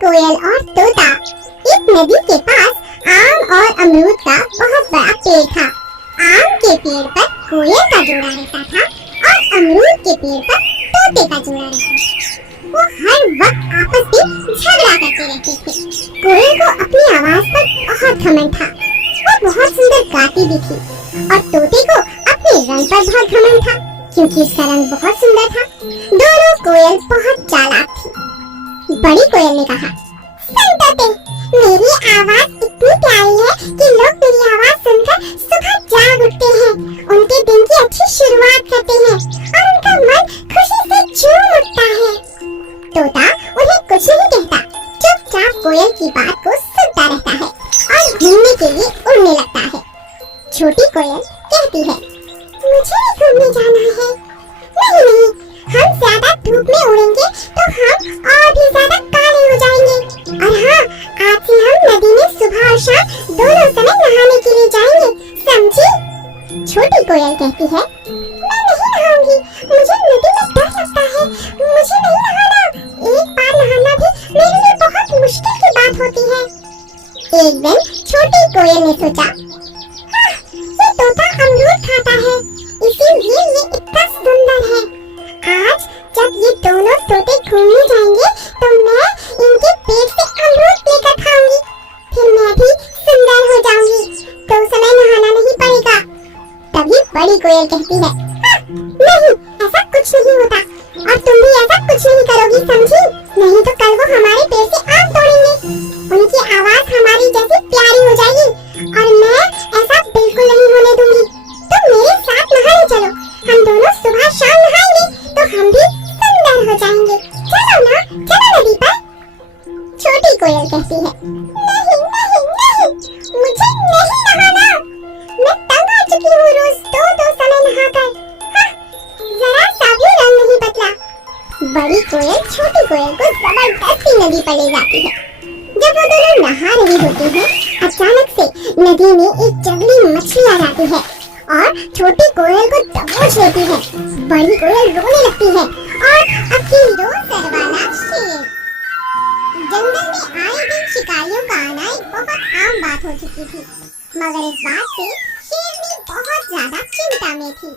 कोयल और तोता। एक नदी के पास आम और अमरूद का बहुत बड़ा पेड़ था। आम के पेड़ पर कोयल का जोड़ा रहता था और अमरूद के पेड़ पर तोते का जोड़ा रहता था। वो हर वक्त आपस में झगड़ा करते रहते थे। कोयल को अपनी आवाज पर बहुत घमंड था। वो बहुत सुंदर गाती भी थी और तोते को अपने रंग पर बहुत घमंड था क्योंकि उसका रंग बहुत सुंदर था। दोनों कोयल बहुत चालाक थी। बड़ी कोयल ने कहा, सुन तोते, मेरी आवाज इतनी प्यारी है कि लोग मेरी आवाज सुनकर सुबह जाग उठते हैं, उनके दिन की अच्छी शुरुआत करते हैं और उनका मन खुशी से झूम उठता है। तोता उन्हें कुछ नहीं कहता, चुपचाप कोयल की बात को सुनता रहता है और घूमने के लिए उड़ने लगता है। छोटी कोयल कहती है, मुझे भी घूमने जाना है। नहीं नहीं, हम ज्यादा धूप में उड़ेंगे तो हम और भी ज्यादा काले हो जाएंगे। और हाँ, आज से हम नदी में सुबह और शाम दोनों समय नहाने के लिए जाएंगे, समझी? छोटी कोयल कहती है, मैं नहीं नहाऊंगी, मुझे नदी में डर लगता है, मुझे नहीं नहाना। एक बार नहाना भी मेरे लिए बहुत मुश्किल की बात होती है। एक दिन छोटी कोयल ने सोचा, ये तोता अमरूद खाता है, इसीलिए ये इतना सुंदर है। आज जब ये दोनों तोते घूमने जाएंगे तो मैं इनके पेट से अमरूद लेकर खाऊंगी, फिर मैं भी सुंदर हो जाऊंगी, तो समय नहाना नहीं पड़ेगा। तभी बड़ी कोयल कहती है, नहीं, ऐसा कुछ नहीं होता और तुम भी ऐसा कुछ नहीं करोगी, समझी? नहीं तो कल वो हमारे पेट से आम तोड़ेंगे, उनकी आवाज हमारी जैसी प्यारी हो जाएगी और मैं ऐसा बिल्कुल नहीं होने दूंगी। तुम मेरे साथ नहाने चलो, हम दोनों सुबह शाम नहाएंगे तो हम भी सुंदर हो जाएंगे। चलो ना, चलो नदी पर। छोटी कोयल कहती है, नहीं नहीं नहीं, मुझे नहीं नहाना, मैं तंग आ चुकी हूँ रोज दो समय नहाकर। हाँ, जरा सा भी रंग नहीं बदला। बड़ी कोयल छोटी कोयल को जबरदस्ती नदी पर ले जाती है। जब वो दोनों नहा रही होती हैं, अचानक से नदी में एक जंगली मछली आ जाती है और छोटी कोयल को दबोच लेती है। बड़ी कोयल रोने लगती है और अपनी दो सर वाला शेर। जंगल में आए दिन शिकारियों का आना एक बहुत आम बात हो चुकी थी, मगर इस बात से शेरनी बहुत ज्यादा चिंता में थी।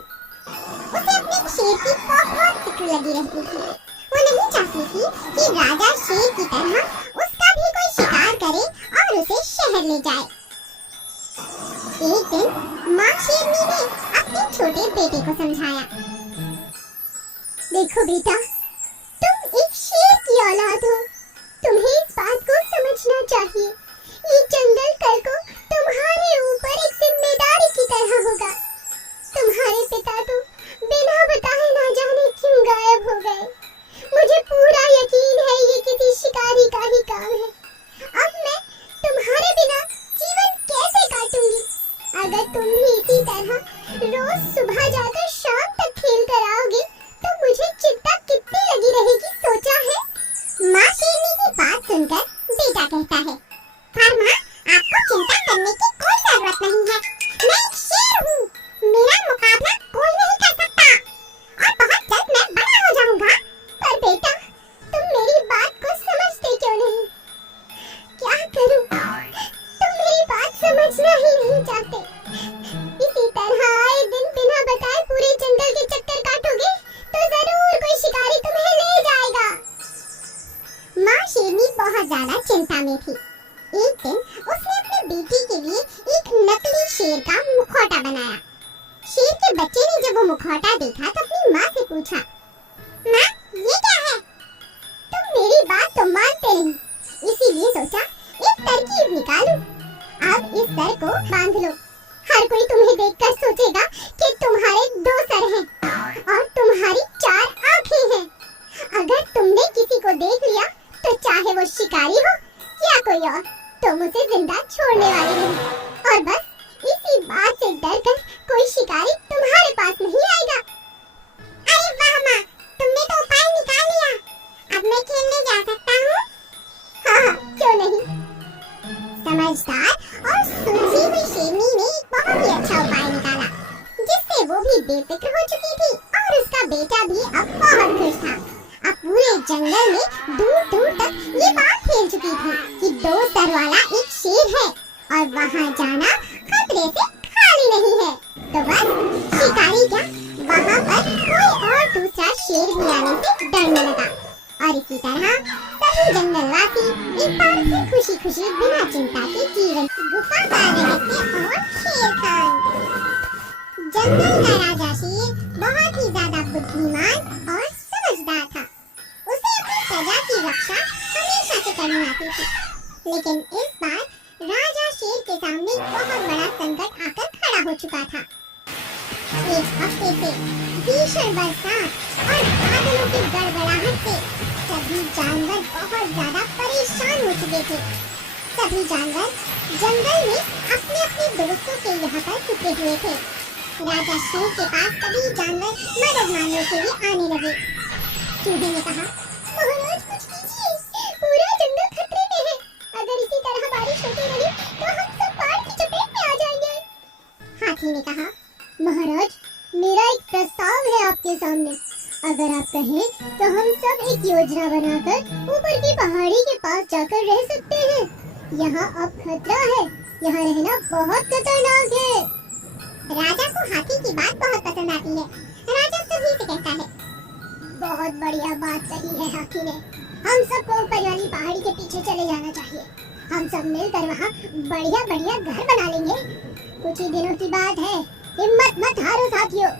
उसे अपने शेर की बहुत फिक्र लगी रहती थी। वो नहीं चाहती थी कि राजा शेर की तरह उसका भी कोई शिकार करे और उसे शहर ले जाए। एक दिन माँ शेरनी ने अपने छोटे बेटे को समझाया, देखो बेटा, तुम एक शेर की औलाद हो, तुम्हें इस बात को समझना चाहिए। ये जंगल कल को तुम्हारे ऊपर एक जिम्मेदारी की तरह होगा। तुम्हारे पिता तो बिना बताए ना जाने क्यों गायब हो गए। मुझे पूरा यकीन है ये किसी शिकारी का ही काम है। अब मैं तुम्हारे बिना जीवन कैसे काटूंगी? अगर तुम भी इसी तरह रोज सुबह जाकर शाम तक खेल कर आओगे तो मुझे चिंता कितनी लगी रहेगी, सोचा है? माँ शेरनी की बात सुनकर बेटा कहता है, पर माँ, आपको चिंता करने की कोई जरूरत नहीं है। मैं एक शेर हूँ, मेरा मुकाबला कोई नहीं कर सकता और बहुत जल्द मैं बड़ा हो जाऊंगा। पर बेटा, तुम मेरी बात को समझते क्यों नहीं? क्या करूं? तुम मेरी बात समझना ही नहीं चाहते। इसी तरह आए दिन बिना बताए पूरे जंगल के चक्कर काटोगे तो जरूर कोई शिकारी तुम्हें ले जाएगा। माँ शेरनी बहुत ज्यादा चिंता में थी। एक दिन उसने अपनी बेटी के लिए एक नकली शेर का मुखौटा बनाया। शेर के बच्चे ने जब वो मुखौटा देखा तो अपनी माँ से पूछा, माँ, ये क्या है? तुम मेरी बात तो मानते नहीं, इसीलिए सोचा एक तरकीब निकालूं। अब इस सर को बांध लो। हर कोई तुम्हें देखकर सोचेगा कि तुम्हारे दो सर हैं और तुम्हारी चार आंखें हैं। अगर तुमने किसी को देख लिया तो चाहे वो शिकारी हो या कोई और, तुम उसे जिंदा छोड़ने वाले नहीं और बस इसी बात से डरकर कोई शिकारी तुम्हारे पास नहीं आएगा। अरे वाह माँ, तुमने तो उपाय निकाल लिया। अब मैं खेलने जा सकता हूँ? हाँ, क्यों नहीं। समझदार और सुलझी हुई शेरनी ने एक बहुत ही अच्छा उपाय निकाला, जिससे वो भी बेफिक्र हो चुकी थी और उसका बेटा भी अब बहुत खुश था। अब पूरे जंगल में दूर दूर तक ये बात फैल चुकी जाना खतरे से खाली नहीं है। तो बस शिकारी क्या, वहाँ पर कोई और दूसरा शेर भी आने से डरने लगा और इसी तरह सभी जंगलवासी एक बार फिर खुशी खुशी बिना चिंता के जीवन गुफा का रहस्य और शेर खान। जंगल का राजा शेर बहुत ही ज्यादा बुद्धिमान और समझदार था। उसे अपनी प्रजा की रक्षा हमेशा से करनी आती थी, लेकिन इस बार राजा शेर के सामने बहुत बड़ा संकट आकर खड़ा हो चुका था। एक हफ्ते से भीषण बरसात और बादलों की गड़गड़ाहट से सभी जानवर बहुत ज्यादा परेशान हो चुके थे। सभी जानवर जंगल में अपने अपने दोस्तों के यहाँ पर छुपे हुए थे। राजा शेर के पास सभी जानवर मदद मांगने के लिए आने लगे। चूहे ने कहा, महाराज कुछ कीजिए, पूरा जंगल खतरे में है। अगर इसी तरह बारिश होती रही तो हम सब बाढ़ की चपेट में आ जाएंगे। हाथी ने कहा, महाराज मेरा एक प्रस्ताव है आपके सामने। अगर आप कहें तो हम सब एक योजना बनाकर ऊपर की पहाड़ी के पास जाकर रह सकते हैं। यहाँ अब खतरा है, यहाँ रहना बहुत खतरनाक है। राजा को हाथी की बात बहुत पसंद आती है। राजा सभी से कहता है, बहुत बढ़िया बात कही है हाथी ने। हम सबको ऊपर वाली पहाड़ी के पीछे चले जाना चाहिए। हम सब मिलकर वहाँ बढ़िया बढ़िया घर बना लेंगे। कुछ ही दिनों की बात है, हिम्मत मत हारो साथियों।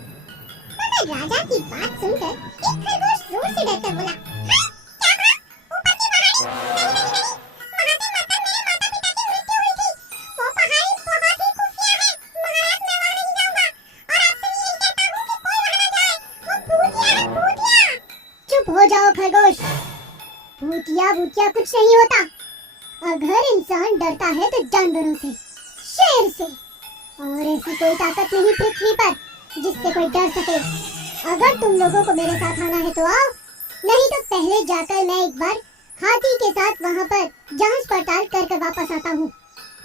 मगर राजा की बात सुनकर एक खरगोश जोर से डरकर बोला, हाँ, क्या कहा? ऊपर की पहाड़ी? नहीं नहीं नहीं, वहाँ से मरकर मेरे माता पिता की मृत्यु हुई थी। वो पहाड़ी बहुत ही खुफिया है। महाराज मैं वहाँ नहीं जाऊँगा और आपसे भी यही कहता हूँ कि कोई वहाँ न जाए। वो भूतिया है, भूतिया। चुप हो जाओ खरगोश, भूतिया भूतिया कुछ नहीं होता। अगर इंसान डरता है तो जानवरों से, शेर से, और ऐसी कोई ताकत नहीं पृथ्वी पर जिससे कोई डर सके। अगर तुम लोगों को मेरे साथ आना है तो आओ, नहीं तो पहले जाकर मैं एक बार हाथी के साथ वहाँ पर जांच पड़ताल कर वापस आता हूँ।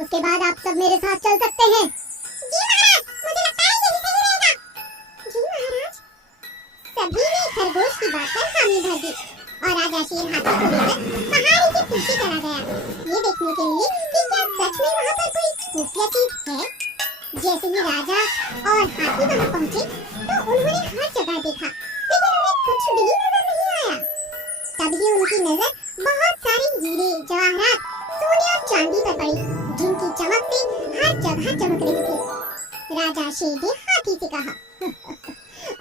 उसके बाद आप सब मेरे साथ चल सकते हैं। जी महाराज, मुझे लगता है यही सही रहेगा। जी महाराज। सभी ने खरगोश की बात पर हामी भर दी और राजा शेर हाथी को लेकर पहाड़ी के पीछे चला गया, ये देखने के लिए कि क्या सच में वहाँ पर कोई खुफिया चीज है। जैसे ही राजा और हाथी वहाँ पहुँचे तो उन्होंने हर जगह देखा, लेकिन उन्हें कुछ भी नजर नहीं आया। तभी उनकी नजर बहुत सारे हीरे, जवाहरात, सोने और चांदी पर पड़ी, जिनकी चमक से हर जगह चमक रही थी। राजा शेर ने हाथी से कहा,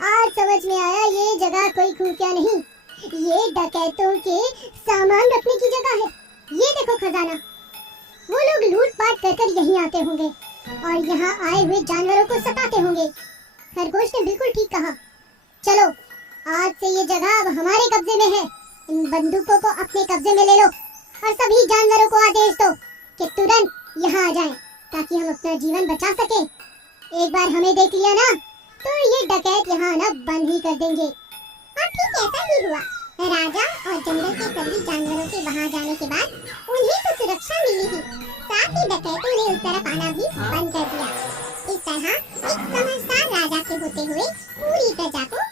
आज समझ में आया ये जगह कोई खुफिया नहीं, ये डकैतों के सामान रखने की जगह है। ये देखो खजाना, वो लोग लूटपाट कर यहीं आते होंगे और यहाँ आए हुए जानवरों को सताते होंगे। खरगोश ने बिल्कुल ठीक कहा। चलो, आज से ये जगह अब हमारे कब्जे में है। इन बंदूकों को अपने कब्जे में ले लो और सभी जानवरों को आदेश दो कि तुरंत यहाँ आ जाएं, ताकि हम अपना जीवन बचा सके। एक बार हमें देख लिया ना तो ये डकैत यहाँ आना बंद ही कर देंगे। और ठीक ऐसा ही हुआ। राजा और जंगल के सभी जानवरों के वहाँ जाने के बाद उन्हें तो सुरक्षा मिली थी, साथ ही डकैतों ने उस तरफ आना भी बंद कर दिया। इस तरह एक समझदार राजा के होते हुए पूरी प्रजा को